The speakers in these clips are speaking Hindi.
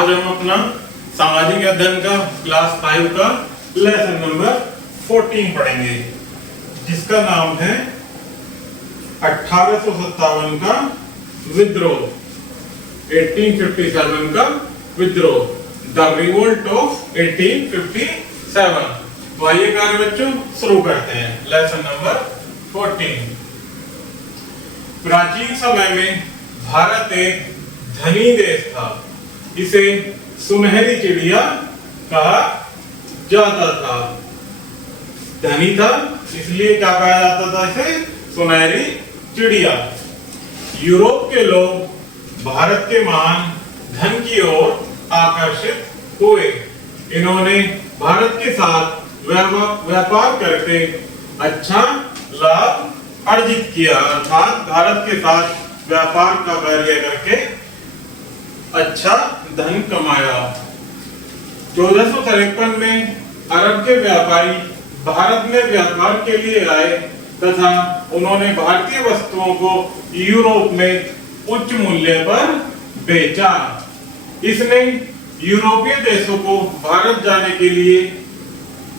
आज हम अपना सामाजिक अध्ययन का क्लास 5 का लेसन नंबर 14 पढ़ेंगे, जिसका नाम है 1857 का विद्रोह, 1857 का विद्रोह, द रिवोल्ट ऑफ 1857। तो आइए प्यारे बच्चों शुरू करते हैं लेसन नंबर 14। प्राचीन समय में भारत एक धनी देश था। इसे सुनहरी चिड़िया कहा जाता था। धनी था इसलिए क्या कहा जाता था इसे? सुनहरी चिड़िया। यूरोप के लोग भारत के महान धन की ओर आकर्षित हुए। इन्होंने भारत के साथ व्यापार करके अच्छा लाभ अर्जित किया, अर्थात भारत के साथ व्यापार का कार्य करके अच्छा धन कमाया। 1453 में अरब के व्यापारी भारत में व्यापार के लिए आए तथा उन्होंने भारतीय वस्तुओं को यूरोप में उच्च मूल्य पर बेचा। इसने यूरोपीय देशों को भारत जाने के लिए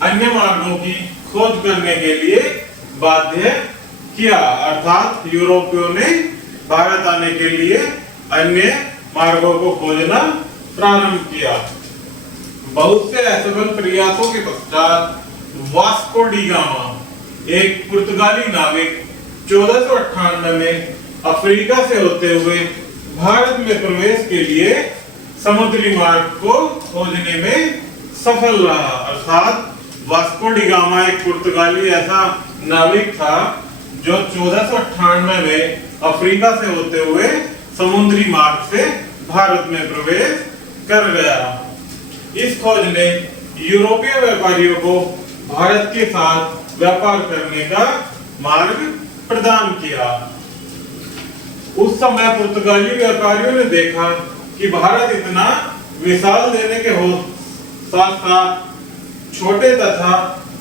अन्य मार्गों की खोज करने के लिए बाध्य किया, अर्थात यूरोपियों ने भारत आने के लिए अन्य मार्गों को खोजना प्रारंभ किया। बहुत से असफल प्रयासों के पश्चात वास्को डी गामा, एक पुर्तगाली नाविक, 1498 में अफ्रीका से होते हुए भारत में प्रवेश के लिए समुद्री मार्ग को खोजने में सफल रहा। अर्थात वास्को डी गामा एक पुर्तगाली ऐसा नाविक था जो 1498 में अफ्रीका से होते हुए समुद्री मार्ग से भारत में प्रवेश कर गया। इस खोज ने यूरोपीय व्यापारियों को भारत के साथ व्यापार करने का मार्ग प्रदान किया। उस समय पुर्तगाली व्यापारियों ने देखा कि भारत इतना विशाल देने के साथ साथ छोटे तथा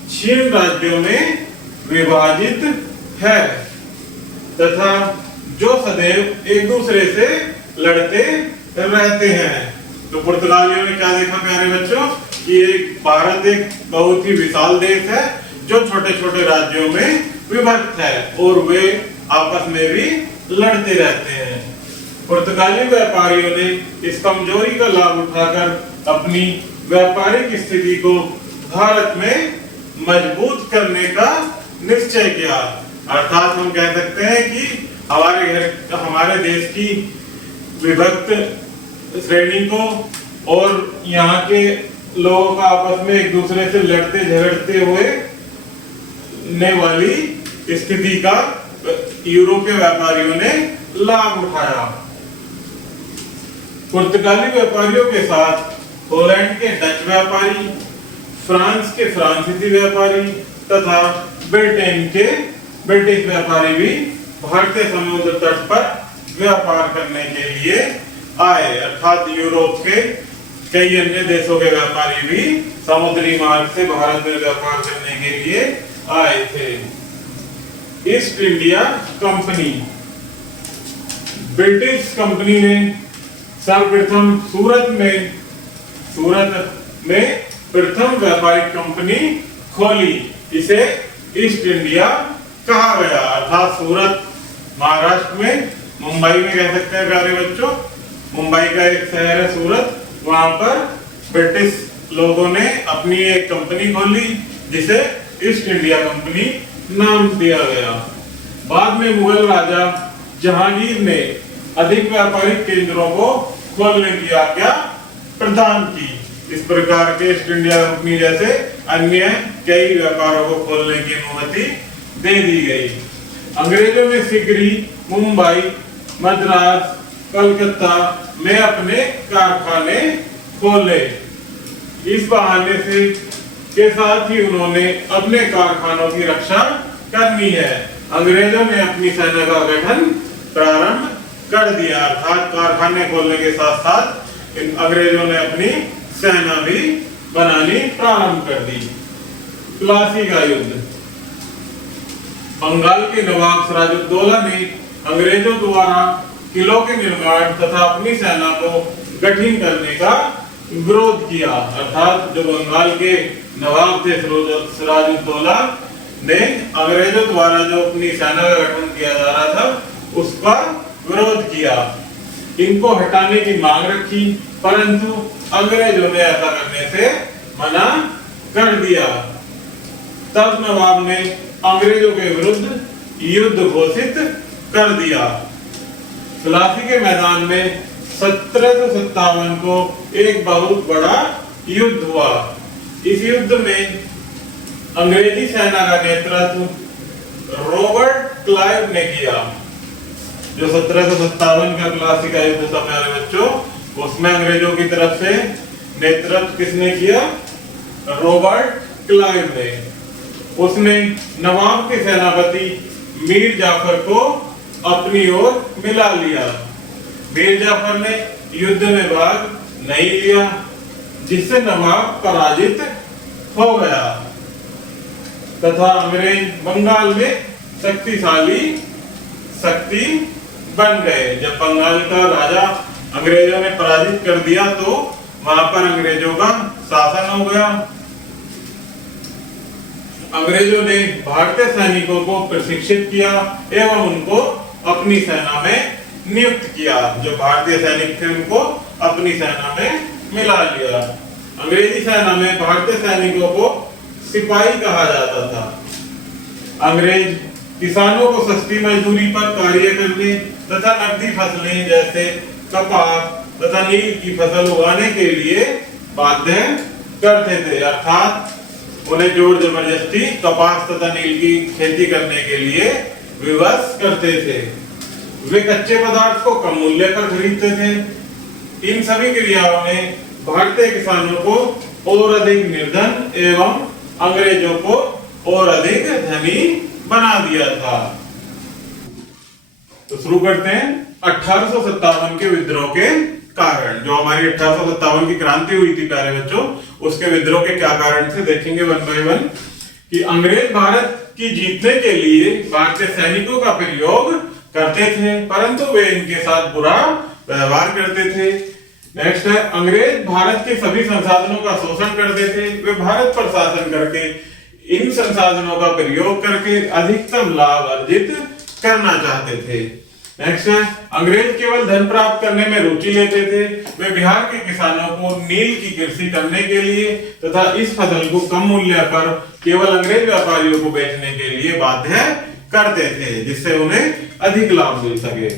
क्षीण राज्यों में विभाजित है तथा जो सदैव एक दूसरे से लड़ते रहते हैं। तो पुर्तगालियों ने क्या देखा प्यारे बच्चों कि भारत एक बहुत ही विशाल देश है जो छोटे छोटे राज्यों में विभक्त है और वे आपस में भी लड़ते रहते हैं। पुर्तगाली व्यापारियों ने इस कमजोरी का लाभ उठाकर अपनी व्यापारिक स्थिति को भारत में मजबूत करने का निश्चय किया। अर्थात हम कह सकते हैं कि हमारे देश की विभक्त श्रेणी को और यहाँ के लोगों का आपस में एक दूसरे से लड़ते झगड़ते हुए ने वाली स्थिति का यूरोपीय व्यापारियों ने लाभ उठाया। पुर्तगाली व्यापारियों के साथ पोलैंड के डच व्यापारी, फ्रांस के फ्रांसीसी व्यापारी तथा ब्रिटेन के ब्रिटिश व्यापारी भी भारतीय समुद्र तट पर व्यापार करने के लिए आए। अर्थात यूरोप के कई अन्य देशों के व्यापारी भी समुद्री मार्ग से भारत में व्यापार करने के लिए आए थे। East India company, British company ने सर्वप्रथम सूरत में प्रथम व्यापारिक कंपनी खोली। इसे ईस्ट इंडिया कहा गया। अर्थात सूरत महाराष्ट्र में, मुंबई में कह सकते हैं प्यारे बच्चों, मुंबई का एक शहर है सूरत। वहां पर ब्रिटिश लोगों ने अपनी एक कंपनी खोली जिसे ईस्ट इंडिया कंपनी नाम दिया गया। बाद में मुगल राजा जहांगीर ने अधिक व्यापारिक केंद्रों को खोलने की आज्ञा प्रदान की। इस प्रकार के ईस्ट इंडिया कंपनी जैसे अन्य कई व्यापारों को खोलने की अनुमति दे दी गई। अंग्रेजों ने सिकरी, मुंबई, मद्रास, कलकत्ता में अपने कारखाने खोले। इस बहाने से के साथ ही उन्होंने अपने कारखानों की रक्षा करनी है। अंग्रेजों ने अपनी सेना का गठन प्रारंभ कर दिया। अर्थात कारखाने खोलने के साथ साथ इन अंग्रेजों ने अपनी सेना भी बनानी प्रारंभ कर दी। प्लासी का युद्ध, बंगाल के नवाब सिराजुद्दौला ने अंग्रेजों द्वारा किलों के निर्माण तथा अपनी सेना को गठन करने का विरोध किया। अर्थात जो बंगाल के नवाब थे सिराजुद्दौला ने अंग्रेजों द्वारा जो अपनी सेना का गठन किया जा रहा था उसका विरोध किया, इनको हटाने की मांग रखी, परंतु अंग्रेजों ने ऐसा करने से मना कर दिया। तब नवाब ने अंग्रेजों के विरुद्ध युद्ध घोषित कर दिया। प्लासी के मैदान में 1757 को एक बहुत बड़ा युद्ध हुआ। इस युद्ध में अंग्रेजी सेना का नेतृत्व रॉबर्ट क्लाइव ने किया। जो 1757 का प्लासी का युद्ध था प्यारे बच्चों, उसमें अंग्रेजों की तरफ से नेतृत्व किसने किया? रॉबर्ट क्लाइव ने। उसने नवाब के सेनापति मीर जाफर को अपनी ओर मिला लिया। मीर जाफर ने युद्ध में भाग नहीं लिया, जिससे नवाब पराजित हो गया तथा अंग्रेज बंगाल में शक्ति बन गए। जब बंगाल का राजा अंग्रेजों ने पराजित कर दिया तो वहां पर अंग्रेजों का शासन हो गया। अंग्रेजों ने भारतीय सैनिकों को प्रशिक्षित किया एवं उनको अपनी सेना में नियुक्त किया। जो भारतीय सैनिक थे उनको अपनी सेना में मिला लिया। अंग्रेजी सेना में भारतीय सैनिकों को सिपाही कहा जाता था। अंग्रेज किसानों को सस्ती मजदूरी पर कार्य करने तथा नकदी फसलें जैसे कपास तथा नील की फसल उगाने के लिए बाध्य करते थे। अर्थात उन्हें जोर जबरदस्ती कपास तथा नील की खेती करने के लिए विवश करते थे। वे कच्चे पदार्थ को कम मूल्य पर खरीदते थे। इन सभी क्रियाओं ने भारतीय किसानों को और अधिक निर्धन एवं अंग्रेजों को और अधिक धनी बना दिया था। तो शुरू करते हैं 1857 के विद्रोह के कारण। जो हमारी 1857 की क्रांति हुई थी प्यारे बच्चों, उसके विद्रोह के क्या कारण थे देखेंगे वन बाय वन। कि अंग्रेज भारत की जीतने के लिए भारतीय सैनिकों का प्रयोग करते थे, परंतु वे इनके साथ बुरा व्यवहार करते थे। नेक्स्ट है, अंग्रेज भारत के सभी संसाधनों का शोषण करते थे। वे भारत पर शासन करके इन संसाधनों का प्रयोग करके अधिकतम लाभ अर्जित करना चाहते थे। नेक्स्ट है, अंग्रेज केवल धन प्राप्त करने में रुचि लेते थे। वे बिहार के किसानों को नील की कृषि करने के लिए तथा इस फसल को कम मूल्य पर केवल अंग्रेज व्यापारियों को बेचने के लिए बाध्य करते थे, जिससे उन्हें अधिक लाभ मिल सके।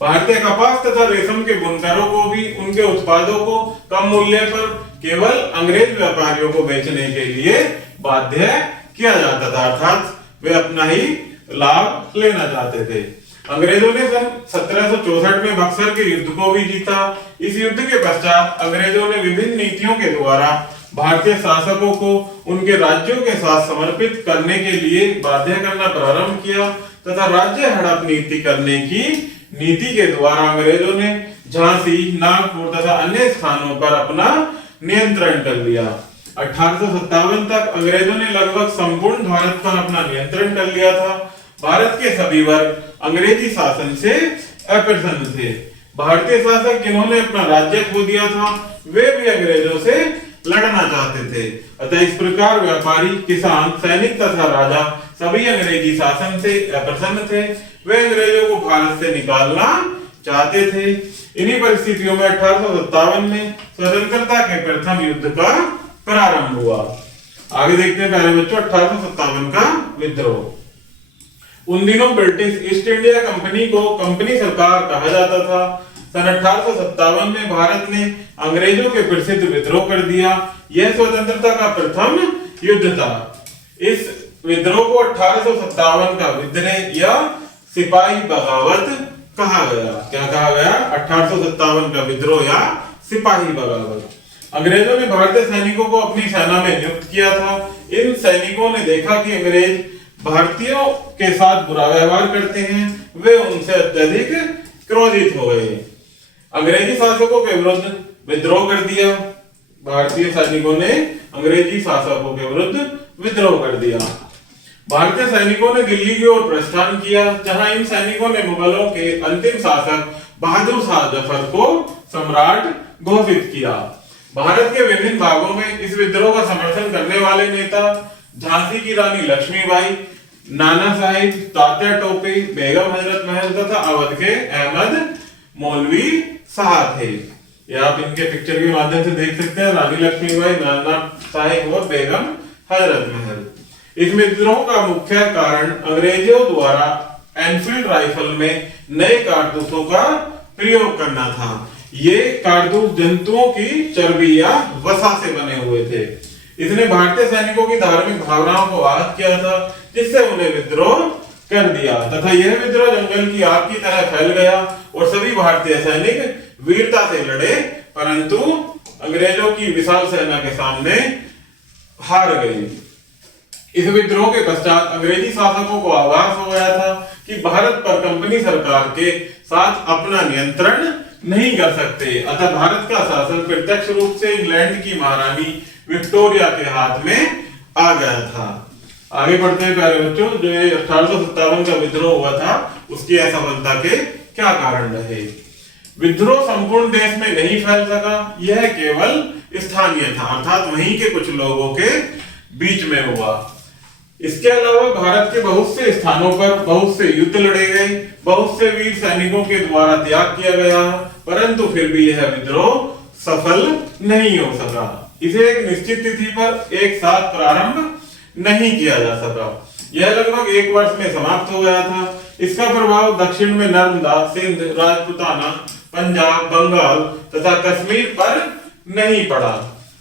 भारतीय कपास तथा रेशम के बुनकरों को भी उनके उत्पादों को कम मूल्य पर केवल अंग्रेज व्यापारियों को बेचने के लिए बाध्य किया जाता था। अर्थात वे अपना ही लाभ लेना चाहते थे। अंग्रेजों ने सन 1764 में बक्सर के युद्ध को भी जीता। इस युद्ध के पश्चात अंग्रेजों ने विभिन्न नीतियों के द्वारा भारतीय शासकों को उनके राज्यों के साथ समर्पित करने के लिए बाध्य करना प्रारंभ किया तथा राज्य हड़प नीति करने की नीति के द्वारा अंग्रेजों ने झांसी, नागपुर तथा अन्य स्थानों पर अपना नियंत्रण कर लिया। 1857 तक अंग्रेजों ने लगभग संपूर्ण भारत पर अपना नियंत्रण कर लिया था। भारत के सभी वर्ग अंग्रेजी शासन से अप्रसन्न थे। भारतीय शासक जिन्होंने अपना राज्य खो दिया था, वे भी अंग्रेजों से लड़ना चाहते थे। अतः इस प्रकार व्यापारी, किसान, सैनिक तथा राजा सभी अंग्रेजी शासन से अप्रसन्न थे। वे अंग्रेजों को भारत से निकालना चाहते थे। इन्हीं परिस्थितियों में 1857 में स्वतंत्रता के प्रथम युद्ध का प्रारंभ हुआ। आगे देखते हैं प्यारे बच्चों 1857 का विद्रोह। उन दिनों ब्रिटिश ईस्ट इंडिया कंपनी को कंपनी सरकार कहा जाता था। सन 1857 में भारत ने अंग्रेजों के प्रसिद्ध विद्रोह कर दिया। यह स्वतंत्रता का प्रथम युद्ध था। इस विद्रोह को 1857 का विद्रोह या सिपाही बगावत कहा गया। क्या कहा गया? 1857 का विद्रोह या सिपाही बगावत। अंग्रेजों ने भारतीय सैनिकों को अपनी सेना में नियुक्त किया था। इन सैनिकों ने देखा कि अंग्रेज भारतीयों के साथ बुरा व्यवहार करते हैं। वे उनसे अत्यधिक क्रोधित हो गए। अंग्रेजी शासकों के विरुद्ध विद्रोह कर दिया। भारतीय सैनिकों ने अंग्रेजी शासकों के विरुद्ध विद्रोह कर दिया। भारतीय सैनिकों ने दिल्ली की ओर प्रस्थान किया, जहां इन सैनिकों ने मुगलों के अंतिम शासक बहादुर शाह जफर को सम्राट घोषित किया। भारत के विभिन्न भागों में इस विद्रोह का समर्थन करने वाले नेता झांसी की रानी लक्ष्मीबाई, नाना साहिब, तात्या टोपे, बेगम हजरत महल तथा अवध के अहमद मौलवी शाह थे। ये आप इनके पिक्चर के माध्यम से देख सकते हैं, रानी लक्ष्मीबाई, नाना साहिब और बेगम हजरत महल। इस विद्रोह का मुख्य कारण अंग्रेजों द्वारा एनफील्ड राइफल में नए कारतूसों का प्रयोग करना था। ये कारतूस जंतुओं की चर्बी या वसा से बने हुए थे। इसने भारतीय सैनिकों की धार्मिक भावनाओं को आहत किया था, जिससे उन्हें विद्रोह कर दिया तथा यह विद्रोह जंगल की आग की तरह फैल गया और सभी भारतीय सैनिक वीरता से लड़े, परंतु अंग्रेजों की विशाल सेना के सामने हार गए। इस विद्रोह के पश्चात अंग्रेजी शासकों को आभास हो गया था कि भारत पर कंपनी सरकार के साथ अपना नियंत्रण नहीं कर सकते, अतः भारत का शासन प्रत्यक्ष रूप से इंग्लैंड की महारानी विक्टोरिया के हाथ में आ गया था। आगे बढ़ते हैं प्यारे बच्चों, जो 1857 का विद्रोह हुआ था उसकी असफलता के क्या कारण रहे। विद्रोह संपूर्ण देश में नहीं फैल सका, यह केवल स्थानीय था, अर्थात वहीं के कुछ लोगों के बीच में हुआ। इसके अलावा भारत के बहुत से स्थानों पर बहुत से युद्ध लड़े गए, बहुत से वीर सैनिकों के द्वारा त्याग किया गया, परंतु फिर भी यह विद्रोह सफल नहीं हो सका। इसे एक निश्चित तिथि पर एक साथ प्रारंभ नहीं किया जा सका। यह लगभग 1 वर्ष में समाप्त हो गया था। इसका प्रभाव दक्षिण में नर्मदा, सिंध, राजपूताना, पंजाब, बंगाल तथा कश्मीर पर नहीं पड़ा।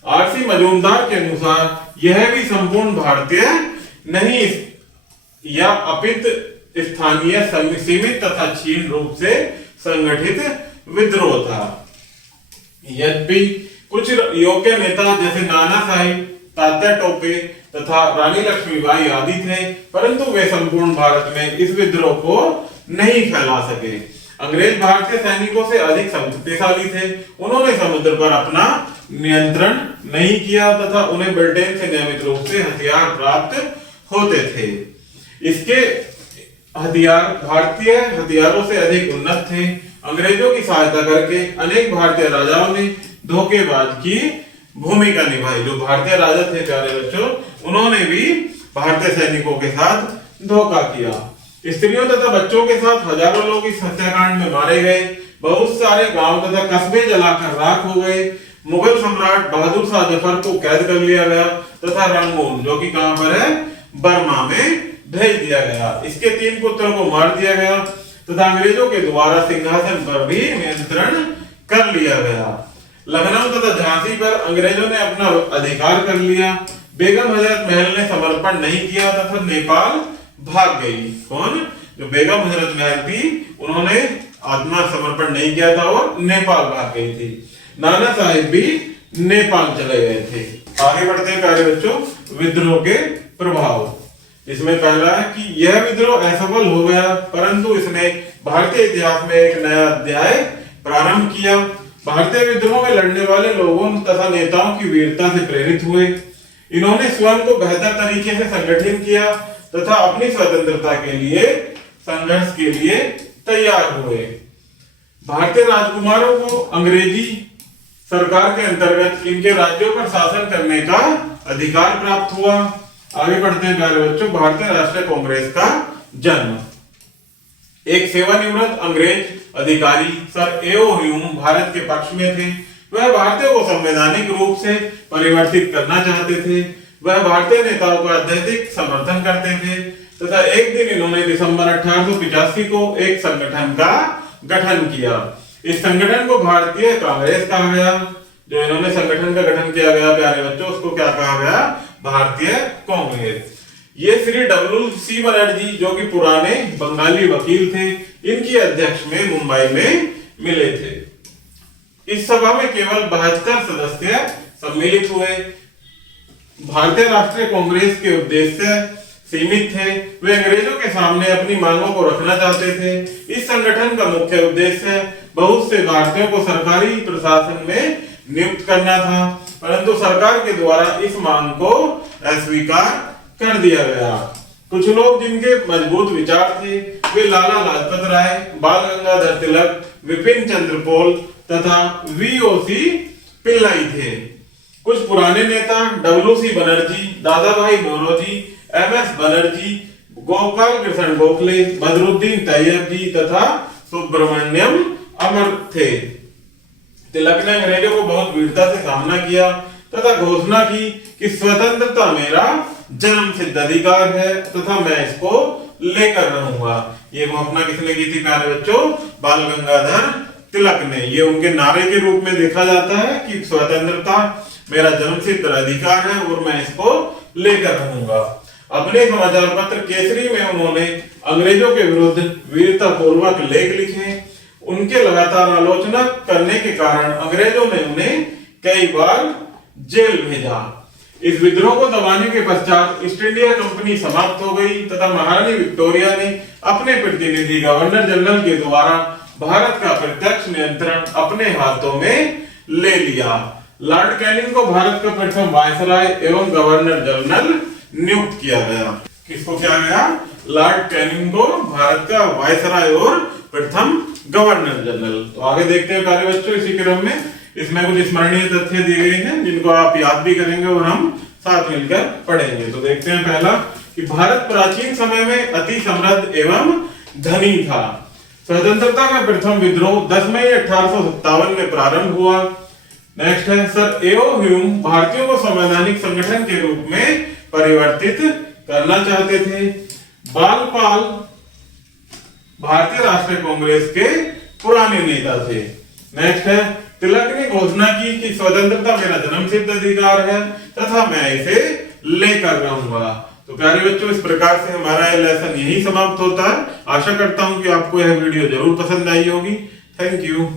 आरसी मजूमदार के अनुसार यह भी संपूर्ण भारतीय नहीं या अपित स्थानीय सीमित तथा क्षीण रूप से संगठित विद्रोह था। यद्यपि कुछ योग्य नेता जैसे नाना साहिब, तात्या टोपे तथा रानी लक्ष्मीबाई आदि थे, परंतु वे संपूर्ण भारत में इस विद्रोह को नहीं फैला सके। अंग्रेज भारतीय सैनिकों से अधिक शक्तिशाली थे। उन्होंने समुद्र पर अपना नियंत्रण नहीं किया तथा उन्हें ब्रिटेन से नियमित रूप से हथियार प्राप्त होते थे। इसके हथियार भारतीय हथियारों से अधिक उन्नत थे। अंग्रेजों की सहायता करके अनेक भारतीय राजाओं ने धोखेबाज की भूमिका निभाई। जो भारतीय राजा थे प्यारे बच्चों, उन्होंने भी भारतीय सैनिकों के साथ धोखा किया। स्त्रियों तथा बच्चों के साथ हजारों लोग इस हत्याकांड में मारे गए। बहुत सारे गांव तथा कस्बे जलाकर राख हो गए। मुगल सम्राट बहादुर शाह जफर को कैद कर लिया गया तथा रंगून, जो कि कहां पर है, बर्मा में भेज दिया गया। इसके 3 पुत्रों को मार दिया गया तथा अंग्रेजों के द्वारा सिंहासन पर भी नियंत्रण कर लिया गया। लखनऊ तथा झांसी पर अंग्रेजों ने अपना अधिकार कर लिया। बेगम हजरत महल ने समर्पण नहीं किया तथा नेपाल भाग गई। कौन? जो बेगम हजरत महल थी, उन्होंने आत्मा समर्पण नहीं किया था और नेपाल भाग गई थी। नाना साहिब भी नेपाल चले गए थे। आगे बढ़ते हैं प्यारे बच्चों, विद्रोह के प्रभाव। इसमें पहला है कि यह विद्रोह असफल हो गया, परंतु इसने भारतीय इतिहास में एक नया अध्याय प्रारंभ किया। भारतीय विद्रोह में लड़ने वाले लोगों तथा नेताओं की वीरता से प्रेरित हुए। इन्होंने स्वयं को बेहतर तरीके से संगठित किया तथा अपनी स्वतंत्रता के लिए संघर्ष के लिए तैयार हुए। भारतीय राजकुमारों को अंग्रेजी सरकार के अंतर्गत इनके राज्यों पर शासन करने का अधिकार प्राप्त हुआ। आगे बढ़ते हैं प्यारे बच्चों, भारतीय राष्ट्रीय कांग्रेस का जन्म। एक सेवानिवृत्त अंग्रेज अधिकारी सर एओ ह्यूम भारत के पक्ष में थे। वह भारतीयों को संवैधानिक रूप से परिवर्तित करना चाहते थे। वह भारतीय नेताओं का अत्यधिक समर्थन करते थे तथा एक दिन इन्होंने दिसंबर 1885 को एक संगठन का गठन किया। इस संगठन को भारतीय कांग्रेस कहा गया। जो इन्होंने संगठन का गठन किया गया प्यारे बच्चों, उसको क्या कहा गया? भारतीय कांग्रेस। ये श्री WC बनर्जी, जो कि पुराने बंगाली वकील थे, इनकी अध्यक्ष में मुंबई में मिले थे। इस सभा में केवल 72 सदस्य सम्मिलित हुए। भारतीय राष्ट्रीय कांग्रेस के उद्देश्य सीमित थे। वे अंग्रेजों के सामने अपनी मांगों को रखना चाहते थे। इस संगठन का मुख्य उद्देश्य बहुत से भारतीयों को सरकारी प्रशासन में नियुक्त करना था, परंतु सरकार के द्वारा इस मांग को अस्वीकार कर दिया गया। कुछ लोग जिनके मजबूत विचार थे, वे लाला लाजपत राय, बाल गंगाधर तिलक, विपिन चंद्र पाल तथा वीओसी पिल्लाई थे। कुछ पुराने नेता डब्ल्यूसी बनर्जी, दादा भाई नौरोजी, एमएस बनर्जी, गोपाल कृष्ण गोखले, बदरुद्दीन तैयब जी तथा सुब्रमण्यम अमर थे। तिलक ने अंग्रेजों को बहुत वीरता से सामना किया तथा घोषणा की कि स्वतंत्रता मेरा जन्म सिद्ध अधिकार है तथा मैं इसको लेकर रहूंगा। ये घोषणा किसने की थी प्यारे बच्चों? बाल गंगाधर तिलक ने। ये उनके नारे के रूप में देखा जाता है कि स्वतंत्रता मेरा जन्म सिद्ध अधिकार है और मैं इसको लेकर रहूंगा। अपने समाचार पत्र केसरी में उन्होंने अंग्रेजों के विरुद्ध वीरता पूर्वक लेख लिखे। उनके लगातार आलोचना करने के कारण अंग्रेजों ने उन्हें कई बार जेल भेजा। इस विद्रोह को दबाने के पश्चात ईस्ट इंडिया कंपनी समाप्त हो गई तथा महारानी विक्टोरिया ने अपने प्रतिनिधि गवर्नर जनरल के द्वारा भारत का प्रत्यक्ष नियंत्रण अपने हाथों में ले लिया। लॉर्ड कैनिंग को भारत का प्रथम वायसराय एवं गवर्नर जनरल नियुक्त किया गया। किसको किया गया? लॉर्ड कैनिंग को भारत का वायसराय और प्रथम गवर्नर जनरल। तो आगे देखते हैं प्यारे बच्चों इसी क्रम में। इसमें कुछ स्मरणीय तथ्य दिए गए हैं जिनको आप याद भी करेंगे और हम साथ मिलकर पढ़ेंगे। तो देखते हैं पहला कि भारत प्राचीन समय में अति समृद्ध एवं धनी था। स्वतंत्रता का प्रथम विद्रोह 10 मई 1857 में प्रारंभ हुआ। नेक्स्ट है सर एओ ह्यूम भारतीयों को संवैधानिक संगठन के रूप में परिवर्तित करना चाहते थे। बालपाल भारतीय राष्ट्रीय कांग्रेस के पुराने नेता थे। नेक्स्ट है तिलक ने घोषणा की कि स्वतंत्रता मेरा जन्मसिद्ध अधिकार है तथा मैं इसे लेकर रहूंगा। तो प्यारे बच्चों इस प्रकार से हमारा यह लेसन यही समाप्त होता है। आशा करता हूं कि आपको यह वीडियो जरूर पसंद आई होगी। Thank you.